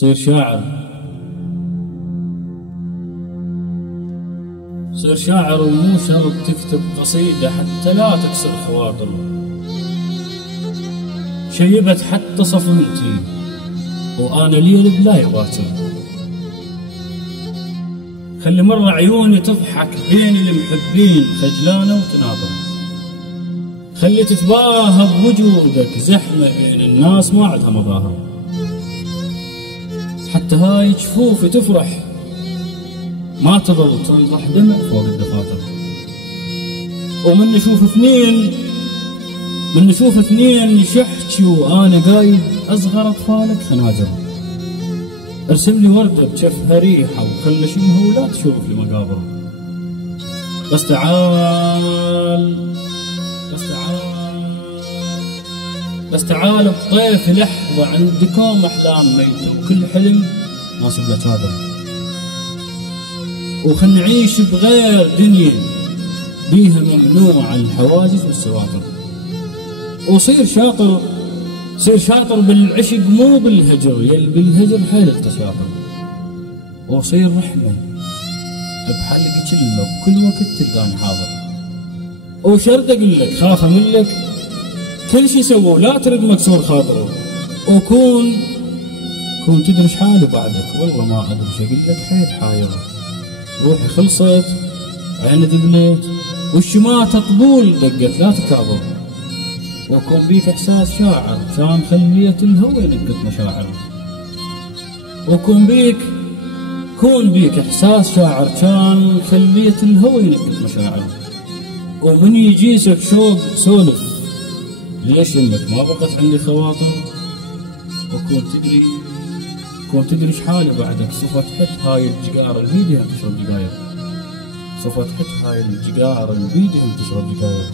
صير شاعر. صير شاعر ومو شرط تكتب قصيدة حتى لا تكسر خواطر. شيبت حتى صفنتي وأنا ليل بلا يباتر. خلي مرة عيوني تضحك بين المحبين خجلانة وتناظر. خلي تتباهى بوجودك زحمة بين الناس ما عدها مظاهر. حتى هاي جفوفي تفرح ما تظل تنضح دمع فوق الدفاتر. ومن نشوف اثنين شحكي وانا قايد اصغر اطفالك خناجر. ارسم لي ورده بجفها ريحه وخلي شمها ولا تشوف لي مقابر. بس تعال بطيف لحظه عندكم احلام ميته وكل حلم ناصب له تادر. وخل نعيش بغير دنيا بيها ممنوع الحواجز والسواتر. وصير شاطر بالعشق مو بالهجر، يل بالهجر حيل التشاطر. وصير رحمة بحلق كله بكل وقت تلقاني حاضر. وشرد اقلك خاف املك كل شي سووا لا ترد مكسور خاطره. وكون تدرش حالي بعدك والله ما ادري شو اقلك حيل حايره. روحي خلصت عيني دبلت والشماتة طبول دقت لا تكابر. وكون بيك احساس شاعر كان خلية الهوى ينقط مشاعر. وكون بيك احساس شاعر كان خلية الهوى ينقط مشاعر. ومن يجيسك شوق سولف ليش يمك ما بقت عندي خواطر. وكون تدري شحالي بعدك صفت حت هاي الجقار البيدي هم تشرب جقاير. صفت حت هاي الجقار البيدي هم تشرب جقاير.